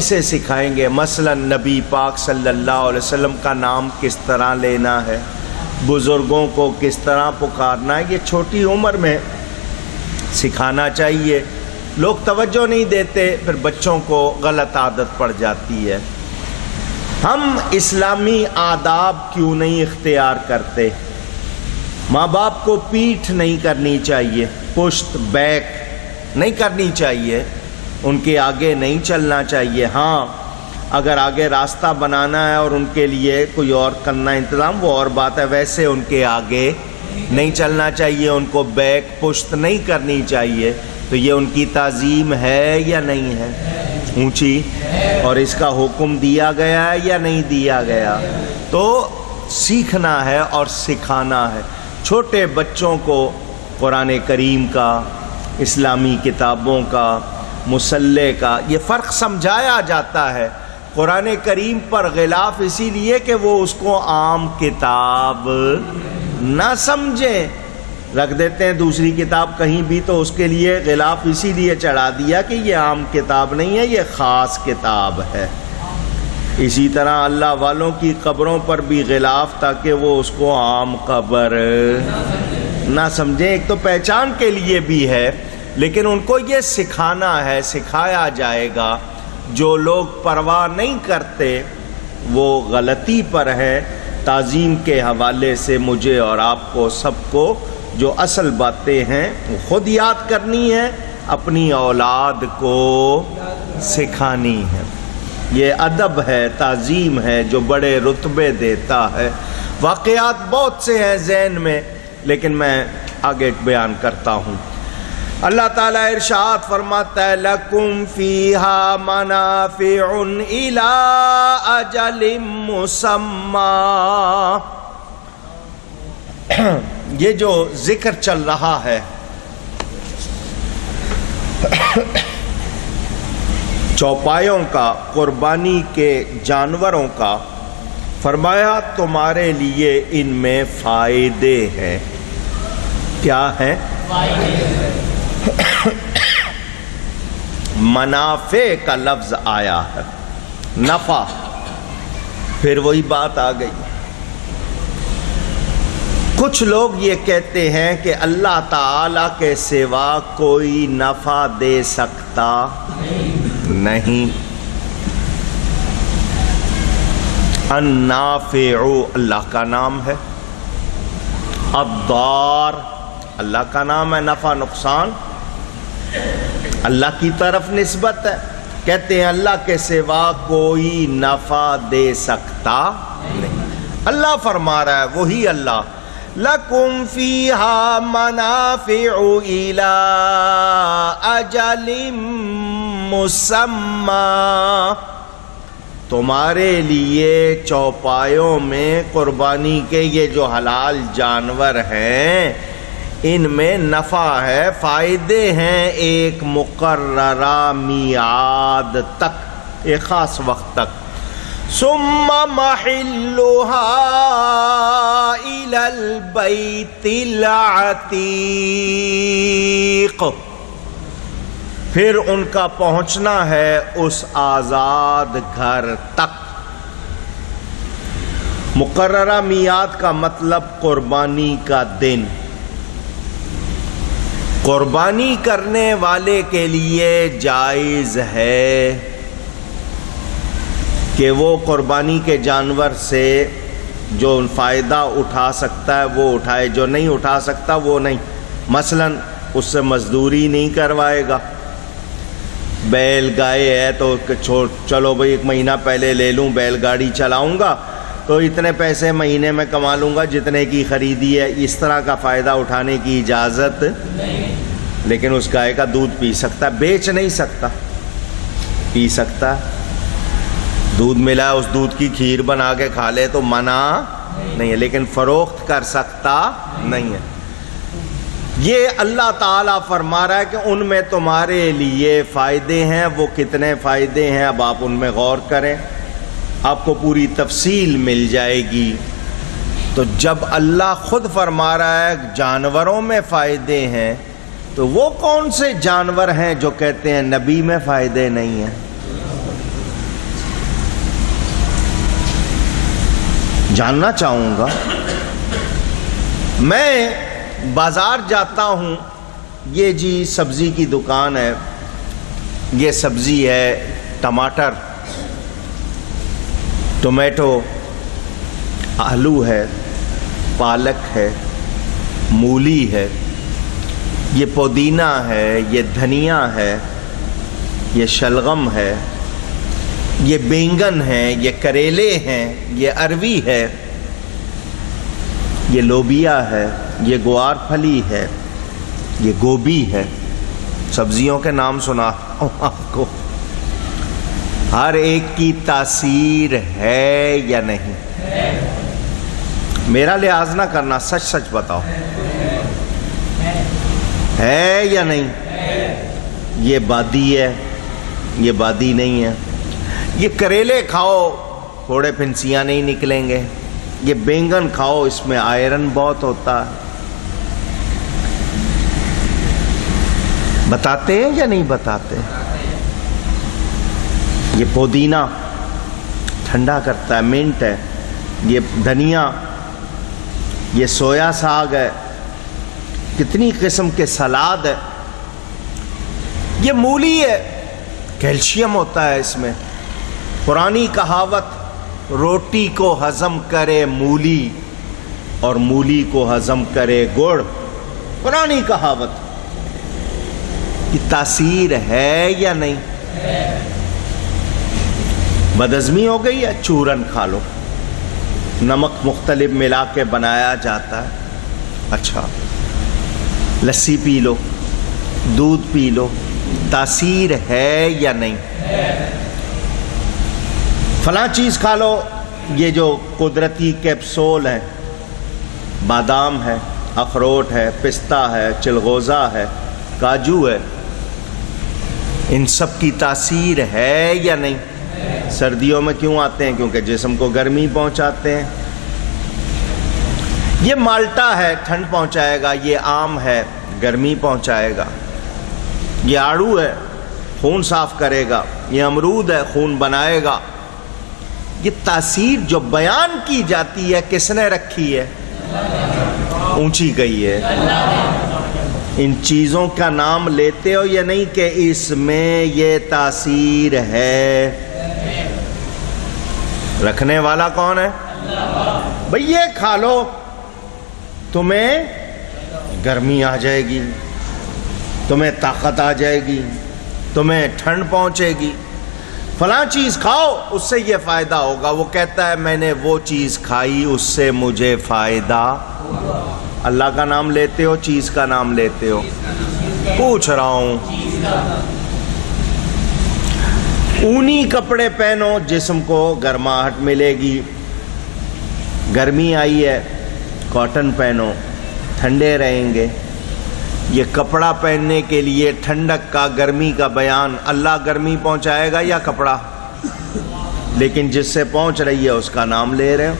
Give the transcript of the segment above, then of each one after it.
سے سکھائیں گے، مثلا نبی پاک صلی اللہ علیہ وسلم کا نام کس طرح لینا ہے، بزرگوں کو کس طرح پکارنا ہے، یہ چھوٹی عمر میں سکھانا چاہیے۔ لوگ توجہ نہیں دیتے، پھر بچوں کو غلط عادت پڑ جاتی ہے۔ ہم اسلامی آداب کیوں نہیں اختیار کرتے؟ ماں باپ کو پیٹھ نہیں کرنی چاہیے، پشت بیک نہیں کرنی چاہیے، ان کے آگے نہیں چلنا چاہیے۔ ہاں اگر آگے راستہ بنانا ہے اور ان کے لیے کوئی اور کرنا انتظام، وہ اور بات ہے، ویسے ان کے آگے نہیں چلنا چاہیے، ان کو بیک پشت نہیں کرنی چاہیے۔ تو یہ ان کی تعظیم ہے یا نہیں ہے؟ اونچی، اور اس کا حکم دیا گیا ہے یا نہیں دیا گیا؟ تو سیکھنا ہے اور سکھانا ہے۔ چھوٹے بچوں کو قرآن کریم کا، اسلامی کتابوں کا، مصلح کا یہ فرق سمجھایا جاتا ہے۔ قرآن کریم پر غلاف اسی لیے کہ وہ اس کو عام کتاب نہ سمجھیں، رکھ دیتے ہیں دوسری کتاب کہیں بھی، تو اس کے لیے غلاف اسی لیے چڑھا دیا کہ یہ عام کتاب نہیں ہے، یہ خاص کتاب ہے۔ اسی طرح اللہ والوں کی قبروں پر بھی غلاف، تاکہ وہ اس کو عام قبر نہ سمجھیں۔ ایک تو پہچان کے لیے بھی ہے، لیکن ان کو یہ سکھانا ہے، سکھایا جائے گا۔ جو لوگ پرواہ نہیں کرتے وہ غلطی پر ہے۔ تعظیم کے حوالے سے مجھے اور آپ کو سب کو جو اصل باتیں ہیں وہ خود یاد کرنی ہے، اپنی اولاد کو سکھانی ہے۔ یہ ادب ہے، تعظیم ہے جو بڑے رتبے دیتا ہے۔ واقعات بہت سے ہیں ذہن میں، لیکن میں آگے بیان کرتا ہوں۔ اللہ تعالیٰ ارشاد فرماتا ہے لَكُمْ فِيهَا مَنَافِعٌ إِلَىٰ أَجَلٍ مُّسَمًّى۔ یہ جو ذکر چل رہا ہے چوپایوں کا، قربانی کے جانوروں کا، فرمایا تمہارے لیے ان میں فائدے ہیں۔ کیا ہیں؟ منافع کا لفظ آیا ہے، نفع، پھر وہی بات آ گئی۔ کچھ لوگ یہ کہتے ہیں کہ اللہ تعالی کے سوا کوئی نفع دے سکتا نہیں۔ النافع اللہ کا نام ہے، الضار اللہ کا نام ہے، نفع نقصان اللہ کی طرف نسبت ہے۔ کہتے ہیں اللہ کے سوا کوئی نفع دے سکتا نہیں۔ اللہ فرما رہا ہے، وہی اللہ، لَكُمْ فِيهَا مَنَافِعُ إِلَىٰ أَجَلٍ مُّسَمًّى۔ تمہارے لیے چوپایوں میں قربانی کے یہ جو حلال جانور ہیں ان میں نفع ہے، فائدے ہیں، ایک مقررہ میعاد تک، ایک خاص وقت تک۔ ثم محلها إلى البيت العتيق، پھر ان کا پہنچنا ہے اس آزاد گھر تک۔ مقررہ میعاد کا مطلب قربانی کا دن۔ قربانی کرنے والے کے لیے جائز ہے کہ وہ قربانی کے جانور سے جو فائدہ اٹھا سکتا ہے وہ اٹھائے، جو نہیں اٹھا سکتا وہ نہیں۔ مثلا اس سے مزدوری نہیں کروائے گا، بیل گائے ہے تو چلو بھئی 1 مہینہ پہلے لے لوں، بیل گاڑی چلاؤں گا تو اتنے پیسے مہینے میں کما لوں گا جتنے کی خریدی ہے، اس طرح کا فائدہ اٹھانے کی اجازت نہیں۔ لیکن اس گائے کا دودھ پی سکتا، بیچ نہیں سکتا، پی سکتا، دودھ ملا اس دودھ کی کھیر بنا کے کھا لے تو منع نہیں ہے، لیکن فروخت کر سکتا نہیں ہے۔ یہ اللہ تعالیٰ فرما رہا ہے کہ ان میں تمہارے لیے فائدے ہیں۔ وہ کتنے فائدے ہیں اب آپ ان میں غور کریں، آپ کو پوری تفصیل مل جائے گی۔ تو جب اللہ خود فرما رہا ہے جانوروں میں فائدے ہیں، تو وہ کون سے جانور ہیں جو کہتے ہیں نبی میں فائدے نہیں ہیں؟ جاننا چاہوں گا. میں بازار جاتا ہوں، یہ جی سبزی کی دکان ہے، یہ سبزی ہے ٹماٹر، ٹومیٹو، آلو ہے، پالک ہے، مولی ہے، یہ پودینہ ہے، یہ دھنیا ہے، یہ شلغم ہے، یہ بینگن ہے، یہ کریلے ہیں، یہ اروی ہے، یہ لوبیا ہے، یہ گوار پھلی ہے، یہ گوبھی ہے. سبزیوں کے نام سناتا ہوں آپ کو. ہر ایک کی تاثیر ہے یا نہیں؟ میرا لحاظ نہ کرنا، سچ سچ بتاؤ، ہے یا نہیں؟ یہ بادی ہے، یہ بادی نہیں ہے. یہ کریلے کھاؤ، پھوڑے پھنسیاں نہیں نکلیں گے. یہ بینگن کھاؤ، اس میں آئرن بہت ہوتا ہے. بتاتے ہیں یا نہیں بتاتے؟ یہ پودینہ ٹھنڈا کرتا ہے، منٹ ہے. یہ دھنیا، یہ سویا ساگ ہے، کتنی قسم کے سلاد ہے. یہ مولی ہے، کیلشیم ہوتا ہے اس میں. پرانی کہاوت، روٹی کو ہضم کرے مولی اور مولی کو ہضم کرے گڑ، پرانی کہاوت. کی تاثیر ہے یا نہیں؟ بدہضمی ہو گئی ہے، چورن کھا لو، نمک مختلف ملا کے بنایا جاتا ہے. اچھا، لسی پی لو، دودھ پی لو، تاثیر ہے یا نہیں؟ فلاں چیز کھا لو، یہ جو قدرتی کیپسول ہیں، بادام ہے، اخروٹ ہے، پستہ ہے، چلغوزہ ہے، کاجو ہے، ان سب کی تاثیر ہے یا نہیں؟ سردیوں میں کیوں آتے ہیں؟ کیونکہ جسم کو گرمی پہنچاتے ہیں. یہ مالٹا ہے، ٹھنڈ پہنچائے گا. یہ آم ہے، گرمی پہنچائے گا. یہ آڑو ہے، خون صاف کرے گا. یہ امرود ہے، خون بنائے گا. یہ تاثیر جو بیان کی جاتی ہے کس نے رکھی ہے؟ اونچی گئی ہے. ان چیزوں کا نام لیتے ہو یا نہیں کہ اس میں یہ تاثیر ہے؟ رکھنے والا کون ہے؟ بھئی یہ کھا لو، تمہیں گرمی آ جائے گی، تمہیں طاقت آ جائے گی، تمہیں ٹھنڈ پہنچے گی. فلاں چیز کھاؤ، اس سے یہ فائدہ ہوگا. وہ کہتا ہے میں نے وہ چیز کھائی، اس سے مجھے فائدہ. اللہ کا نام لیتے ہو، چیز کا نام لیتے ہو؟ پوچھ رہا ہوں. اونی کپڑے پہنو، جسم کو گرماہٹ ملے گی. گرمی آئی ہے، کاٹن پہنو، ٹھنڈے رہیں گے. یہ کپڑا پہننے کے لیے ٹھنڈک کا، گرمی کا بیان. اللہ گرمی پہنچائے گا یا کپڑا؟ لیکن جس سے پہنچ رہی ہے اس کا نام لے رہے ہو.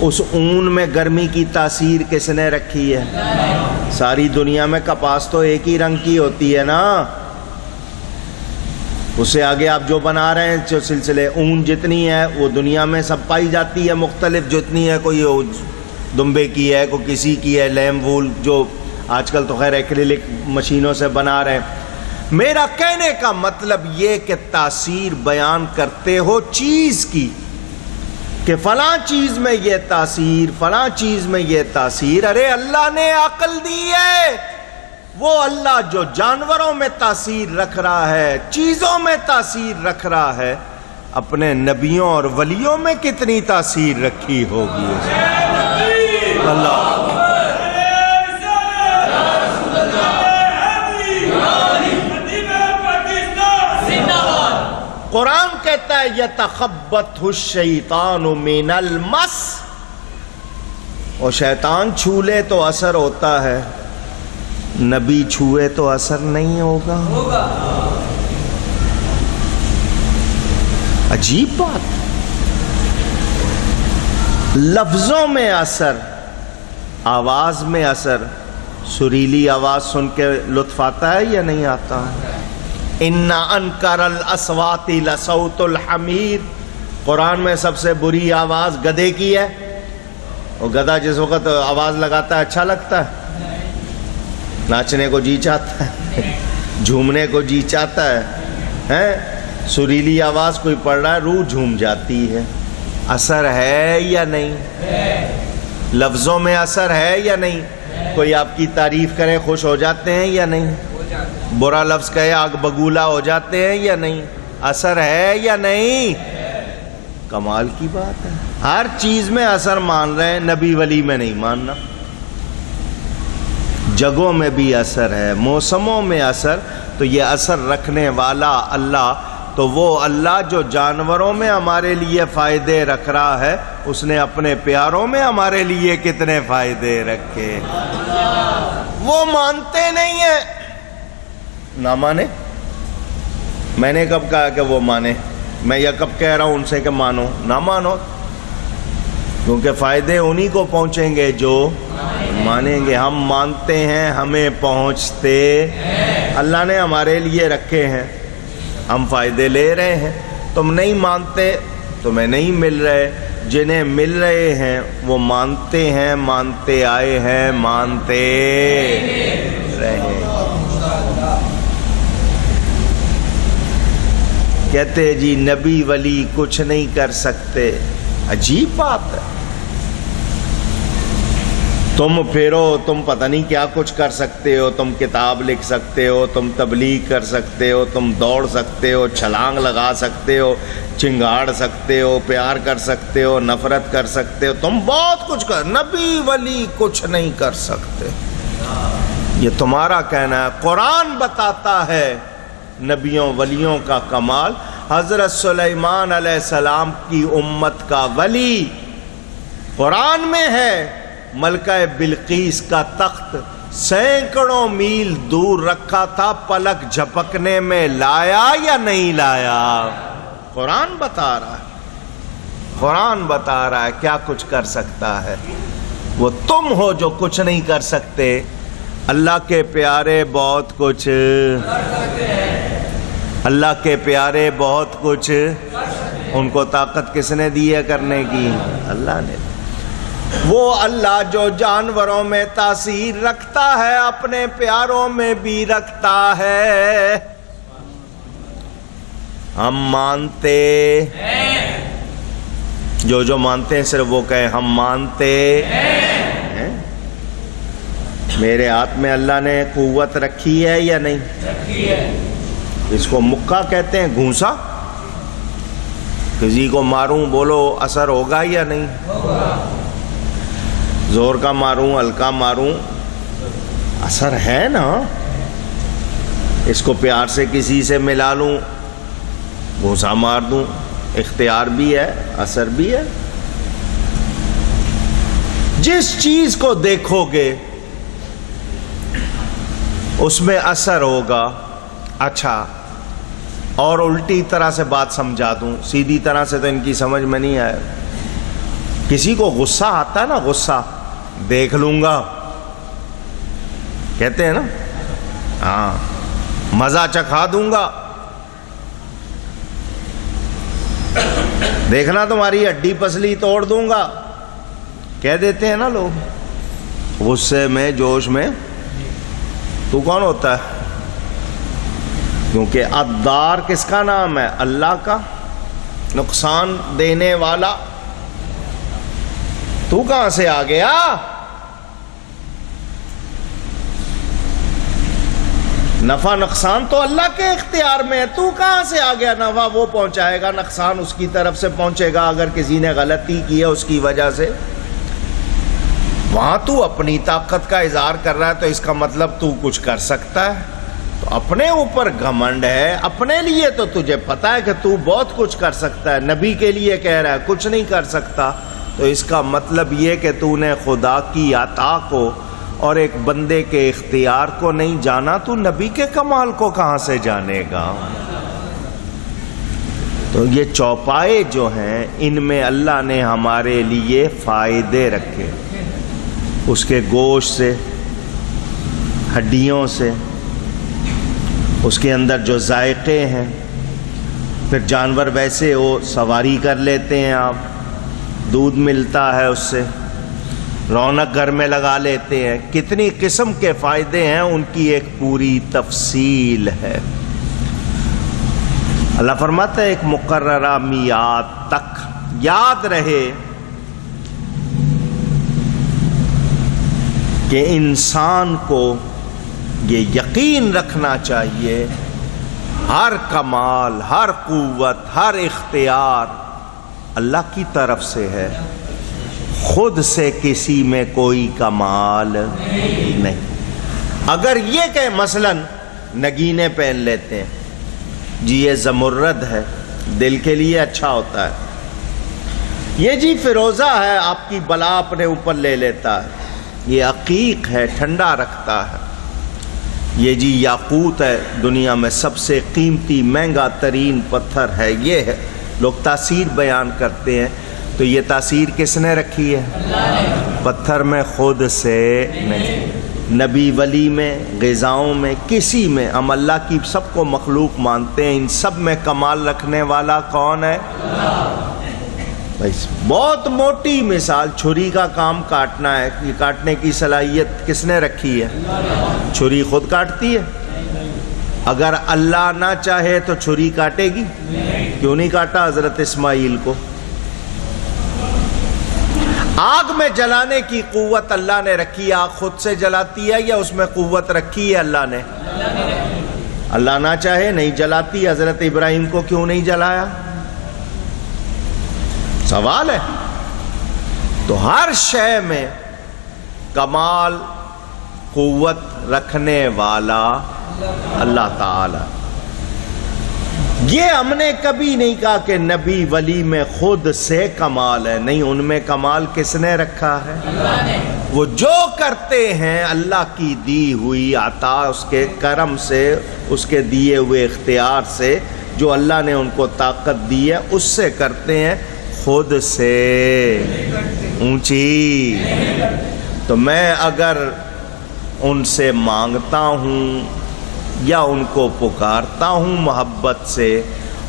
اس اون میں گرمی کی تاثیر کس نے رکھی ہے؟ ساری دنیا میں کپاس تو ایک ہی رنگ کی ہوتی ہے نا. اس سے آگے آپ جو بنا رہے ہیں، جو سلسلے اون جتنی ہے وہ دنیا میں سب پائی جاتی ہے، مختلف جتنی ہے. کوئی دمبے کی ہے، کوئی کسی کی ہے، لیم وول، جو آج کل تو خیر ایکریلک مشینوں سے بنا رہے ہیں. میرا کہنے کا مطلب یہ کہ تاثیر بیان کرتے ہو چیز کی، کہ فلاں چیز میں یہ تاثیر، فلاں چیز میں یہ تاثیر. ارے اللہ نے عقل دی ہے. وہ اللہ جو جانوروں میں تاثیر رکھ رہا ہے، چیزوں میں تاثیر رکھ رہا ہے، اپنے نبیوں اور ولیوں میں کتنی تاثیر رکھی ہوگی اللہ. قرآن کہتا ہے یتخبطہ الشیطان من المس، اور شیطان چھو لے تو اثر ہوتا ہے، نبی چھوئے تو اثر نہیں ہوگا. عجیب بات. لفظوں میں اثر، آواز میں اثر. سریلی آواز سن کے لطف آتا ہے یا نہیں آتا؟ ان انکر الاصوات لصوت الحمیر. قرآن میں سب سے بری آواز گدھے کی ہے. اور گدھا جس وقت آواز لگاتا ہے اچھا لگتا ہے؟ ناچنے کو جی چاہتا ہے، جھومنے کو جی چاہتا ہے، سریلی آواز کوئی پڑھ رہا ہے روح جھوم جاتی ہے۔ اثر ہے یا نہیں؟ لفظوں میں اثر ہے یا نہیں؟ کوئی آپ کی تعریف کرے خوش ہو جاتے ہیں یا نہیں؟ برا لفظ کہے آگ بگولا ہو جاتے ہیں یا نہیں؟ اثر ہے یا نہیں؟ کمال کی بات ہے، ہر چیز میں اثر مان رہے ہیں، نبی ولی میں نہیں ماننا۔ جگہوں میں بھی اثر ہے، موسموں میں اثر، تو یہ اثر رکھنے والا اللہ تو وہ اللہ جو جانوروں میں ہمارے لیے فائدے رکھ رہا ہے، اس نے اپنے پیاروں میں ہمارے لیے کتنے فائدے رکھے۔ وہ مانتے نہیں ہیں، نہ مانے۔ میں نے کب کہا کہ وہ مانے؟ میں یہ کب کہہ رہا ہوں ان سے کہ مانو؟ نہ مانو، کیونکہ فائدے انہی کو پہنچیں گے جو مانیں گے۔ ہم مانتے ہیں، ہمیں پہنچتے اللہ نے ہمارے لیے رکھے ہیں، ہم فائدے لے رہے ہیں۔ تم نہیں مانتے، تمہیں نہیں مل رہے، جنہیں مل رہے ہیں وہ مانتے ہیں، مانتے آئے ہیں، مانتے رہے۔ کہتے جی نبی ولی کچھ نہیں کر سکتے، عجیب بات ہے۔ تم پھرو، تم پتہ نہیں کیا کچھ کر سکتے ہو، تم کتاب لکھ سکتے ہو، تم تبلیغ کر سکتے ہو، تم دوڑ سکتے ہو، چھلانگ لگا سکتے ہو، چنگاڑ سکتے ہو، پیار کر سکتے ہو، نفرت کر سکتے ہو، تم بہت کچھ کر، نبی ولی کچھ نہیں کر سکتے۔ یہ تمہارا کہنا ہے، قرآن بتاتا ہے نبیوں ولیوں کا کمال۔ حضرت سلیمان علیہ السلام کی امت کا ولی قرآن میں ہے، ملکہ بلقیس کا تخت سینکڑوں میل دور رکھا تھا، پلک جھپکنے میں لایا یا نہیں لایا؟ قرآن بتا رہا ہے، قرآن بتا رہا ہے کیا کچھ کر سکتا ہے۔ وہ تم ہو جو کچھ نہیں کر سکتے۔ اللہ کے پیارے بہت کچھ، اللہ کے پیارے بہت کچھ، ان کو طاقت کس نے دی ہے کرنے کی؟ اللہ نے۔ وہ اللہ جو جانوروں میں تاثیر رکھتا ہے اپنے پیاروں میں بھی رکھتا ہے۔ ہم مانتے جو مانتے ہیں صرف وہ کہیں ہم مانتے ہیں۔ میرے ہاتھ میں اللہ نے قوت رکھی ہے یا نہیں رکھی ہے؟ اس کو مکہ کہتے ہیں، گھونسا۔ کسی کو ماروں بولو اثر ہوگا یا نہیں ہوگا؟ زور کا ماروں ہلکا ماروں اثر ہے نا۔ اس کو پیار سے کسی سے ملا لوں، گھونسا مار دوں، اختیار بھی ہے، اثر بھی ہے۔ جس چیز کو دیکھو گے اس میں اثر ہوگا۔ اچھا، اور الٹی طرح سے بات سمجھا دوں، سیدھی طرح سے تو ان کی سمجھ میں نہیں آئے۔ کسی کو غصہ آتا ہے نا، غصہ دیکھ لوں گا کہتے ہیں نا، ہاں، مزہ چکھا دوں گا، دیکھنا تمہاری ہڈی پسلی توڑ دوں گا، کہہ دیتے ہیں نا لوگ غصے میں، جوش میں۔ تو کون ہوتا ہے؟ کیونکہ الدار کس کا نام ہے؟ اللہ کا، نقصان دینے والا۔ تو کہاں سے آ گیا؟ نفع نقصان تو اللہ کے اختیار میں ہے، تو کہاں سے آ گیا؟ نفع وہ پہنچائے گا، نقصان اس کی طرف سے پہنچے گا اگر کسی نے غلطی کی ہے اس کی وجہ سے۔ وہاں تو اپنی طاقت کا اظہار کر رہا ہے تو اس کا مطلب تو کچھ کر سکتا ہے، تو اپنے اوپر گھمنڈ ہے۔ اپنے لیے تو تجھے پتا ہے کہ تو بہت کچھ کر سکتا ہے، نبی کے لیے کہہ رہا ہے کچھ نہیں کر سکتا، تو اس کا مطلب یہ کہ تو نے خدا کی عطا کو اور ایک بندے کے اختیار کو نہیں جانا، تو نبی کے کمال کو کہاں سے جانے گا؟ تو یہ چوپائے جو ہیں ان میں اللہ نے ہمارے لیے فائدے رکھے، اس کے گوشت سے، ہڈیوں سے، اس کے اندر جو ذائقے ہیں۔ پھر جانور ویسے ہو سواری کر لیتے ہیں آپ، دودھ ملتا ہے اس سے، رونق گھر میں لگا لیتے ہیں، کتنی قسم کے فائدے ہیں، ان کی ایک پوری تفصیل ہے۔ اللہ فرماتا ہے ایک مقررہ میعاد تک یاد رہے کہ انسان کو یہ یقین رکھنا چاہیے ہر کمال، ہر قوت، ہر اختیار اللہ کی طرف سے ہے، خود سے کسی میں کوئی کمال نہیں۔ اگر یہ کہ مثلاً نگینے پہن لیتے ہیں، جی یہ زمرد ہے، دل کے لیے اچھا ہوتا ہے، یہ جی فیروزہ ہے، آپ کی بلا اپنے اوپر لے لیتا ہے، یہ عقیق ہے، ٹھنڈا رکھتا ہے، یہ جی یاقوت ہے، دنیا میں سب سے قیمتی مہنگا ترین پتھر ہے، یہ ہے۔ لوگ تاثیر بیان کرتے ہیں، تو یہ تاثیر کس نے رکھی ہے؟ پتھر میں خود سے نہیں، نبی ولی میں، غذاؤں میں، کسی میں۔ ہم اللہ کی سب کو مخلوق مانتے ہیں، ان سب میں کمال رکھنے والا کون ہے؟ بہت موٹی مثال، چھری کا کام کاٹنا ہے، یہ کاٹنے کی صلاحیت کس نے رکھی ہے؟ چھری خود کاٹتی ہے؟ اگر اللہ نہ چاہے تو چھری کاٹے گی؟ کیوں نہیں کاٹا حضرت اسماعیل کو؟ آگ میں جلانے کی قوت اللہ نے رکھی ہے، آگ خود سے جلاتی ہے یا اس میں قوت رکھی ہے اللہ نے؟ اللہ نہ چاہے نہیں جلاتی، حضرت ابراہیم کو کیوں نہیں جلایا؟ سوال ہے۔ تو ہر شے میں کمال قوت رکھنے والا اللہ تعالی۔ یہ ہم نے کبھی نہیں کہا کہ نبی ولی میں خود سے کمال ہے، نہیں، ان میں کمال کس نے رکھا ہے؟ اللہ نے۔ وہ جو کرتے ہیں اللہ کی دی ہوئی عطا، اس کے کرم سے، اس کے دیے ہوئے اختیار سے، جو اللہ نے ان کو طاقت دی ہے اس سے کرتے ہیں، خود سے اونچی۔ تو میں اگر ان سے مانگتا ہوں یا ان کو پکارتا ہوں محبت سے،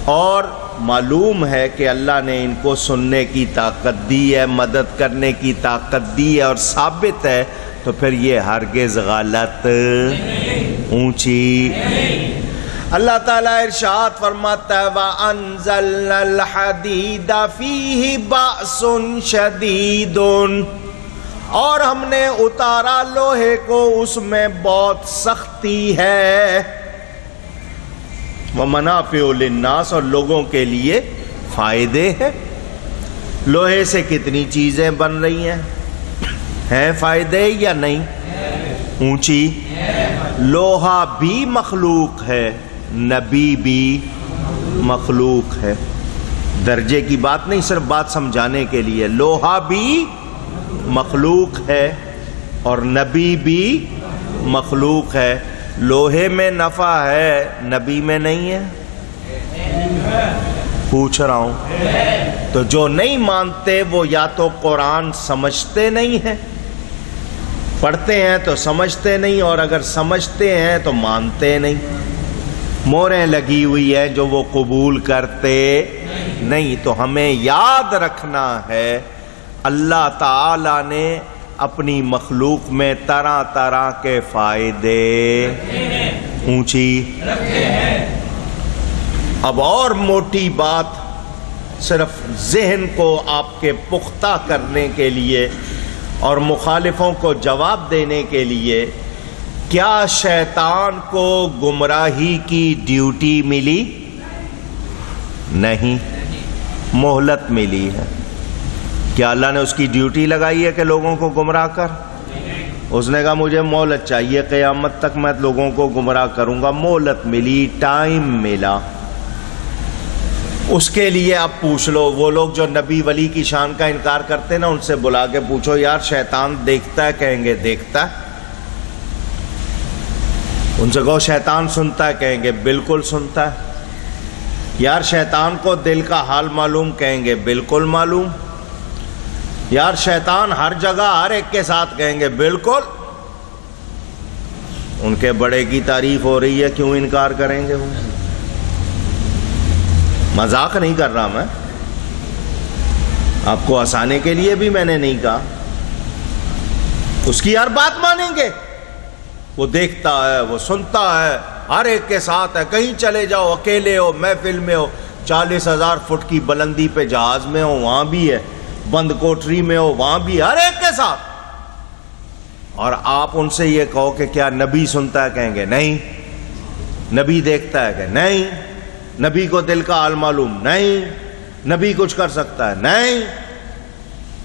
اور معلوم ہے کہ اللہ نے ان کو سننے کی طاقت دی ہے، مدد کرنے کی طاقت دی ہے اور ثابت ہے، تو پھر یہ ہرگز غلط اونچی۔ اللہ تعالیٰ ارشاد فرماتا ہے وَأَنزَلْنَا الْحَدِيدَ فِيهِ بَأْسٌ شَدِيدٌ، اور ہم نے اتارا لوہے کو، اس میں بہت سختی ہے، وَمَنَافِعُ لِلنَّاسِ، اور لوگوں کے لیے فائدے ہیں۔ لوہے سے کتنی چیزیں بن رہی ہیں فائدے یا نہیں؟ اونچی۔ لوہا بھی مخلوق ہے، نبی بھی مخلوق ہے، درجے کی بات نہیں، صرف بات سمجھانے کے لیے۔ لوہا بھی مخلوق ہے اور نبی بھی مخلوق ہے۔ لوہے میں نفع ہے، نبی میں نہیں ہے؟ پوچھ رہا ہوں۔ تو جو نہیں مانتے وہ یا تو قرآن سمجھتے نہیں ہیں، پڑھتے ہیں تو سمجھتے نہیں، اور اگر سمجھتے ہیں تو مانتے نہیں، موریں لگی ہوئی ہیں جو وہ قبول کرتے نہیں۔ تو ہمیں یاد رکھنا ہے اللہ تعالی نے اپنی مخلوق میں طرح طرح کے فائدے اونچی۔ اب اور موٹی بات، صرف ذہن کو آپ کے پختہ کرنے کے لیے اور مخالفوں کو جواب دینے کے لیے، کیا شیطان کو گمراہی کی ڈیوٹی ملی؟ نہیں، مہلت ملی ہے۔ کیا اللہ نے اس کی ڈیوٹی لگائی ہے کہ لوگوں کو گمراہ کر؟ اس نے کہا مجھے مہلت چاہیے، قیامت تک میں لوگوں کو گمراہ کروں گا۔ مہلت ملی، ٹائم ملا۔ اس کے لیے اب پوچھ لو، وہ لوگ جو نبی ولی کی شان کا انکار کرتے ہیں نا، ان سے بلا کے پوچھو یار شیطان دیکھتا ہے؟ کہیں گے دیکھتا ہے۔ ان سے کہو شیطان سنتا ہے؟ کہیں گے بالکل سنتا ہے۔ یار شیطان کو دل کا حال معلوم؟ کہیں گے بالکل معلوم۔ یار شیطان ہر جگہ ہر ایک کے ساتھ؟ کہیں گے بالکل۔ ان کے بڑے کی تعریف ہو رہی ہے، کیوں انکار کریں گے وہ؟ مذاق نہیں کر رہا میں، آپ کو ہنسانے کے لیے بھی میں نے نہیں کہا۔ اس کی ہر بات مانیں گے. وہ دیکھتا ہے، وہ سنتا ہے، ہر ایک کے ساتھ ہے. کہیں چلے جاؤ، اکیلے ہو، محفل میں ہو، 40,000 فٹ کی بلندی پہ جہاز میں ہو، وہاں بھی ہے. بند کوٹری میں ہو، وہاں بھی، ہر ایک کے ساتھ. اور آپ ان سے یہ کہو کہ کیا نبی سنتا ہے؟ کہیں گے نہیں. نبی دیکھتا ہے؟ کہ نہیں. نبی کو دل کا حال معلوم؟ نہیں. نبی کچھ کر سکتا ہے؟ نہیں.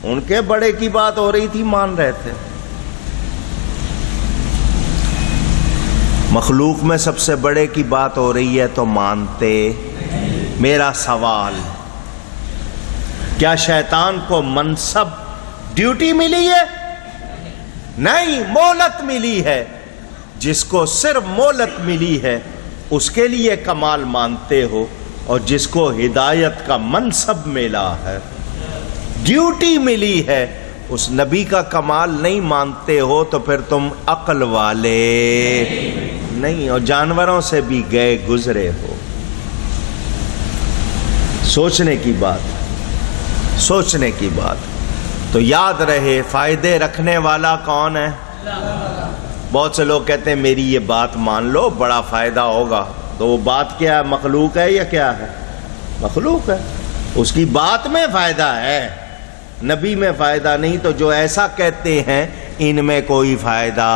ان کے بڑے کی بات ہو رہی تھی، مان رہے تھے. مخلوق میں سب سے بڑے کی بات ہو رہی ہے تو مانتے. میرا سوال، کیا شیطان کو منصب، ڈیوٹی ملی ہے؟ نہیں، مہلت ملی ہے. جس کو صرف مہلت ملی ہے اس کے لیے کمال مانتے ہو، اور جس کو ہدایت کا منصب ملا ہے، ڈیوٹی ملی ہے، اس نبی کا کمال نہیں مانتے ہو تو پھر تم عقل والے نہیں، اور جانوروں سے بھی گئے گزرے ہو. سوچنے کی بات، سوچنے کی بات. تو یاد رہے، فائدے رکھنے والا کون ہے؟ بہت سے لوگ کہتے ہیں میری یہ بات مان لو بڑا فائدہ ہوگا. تو وہ بات کیا ہے؟ مخلوق ہے یا کیا ہے؟ مخلوق ہے. اس کی بات میں فائدہ ہے، نبی میں فائدہ نہیں. تو جو ایسا کہتے ہیں ان میں کوئی فائدہ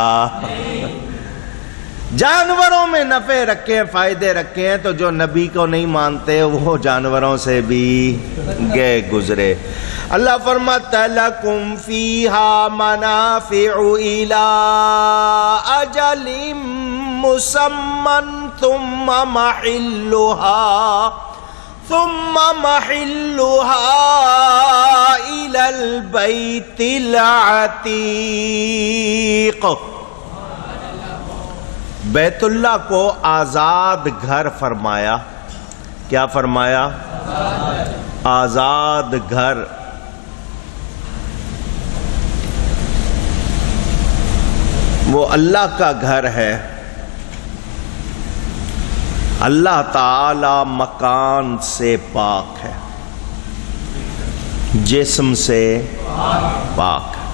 جانوروں میں نفع رکھے ہیں، فائدے رکھے ہیں. تو جو نبی کو نہیں مانتے وہ جانوروں سے بھی گئے گزرے. اللہ فرماتا لَكُمْ فِيهَا مَنَافِعُ إِلَىٰ أَجَلٍ مُّسَمًّى ثُمَّ مَحِلُّهَا إِلَى الْبَيْتِ الْعَتِيقِ. بیت اللہ کو آزاد گھر فرمایا. کیا فرمایا؟ آزاد گھر. وہ اللہ کا گھر ہے. اللہ تعالی مکان سے پاک ہے، جسم سے پاک ہے.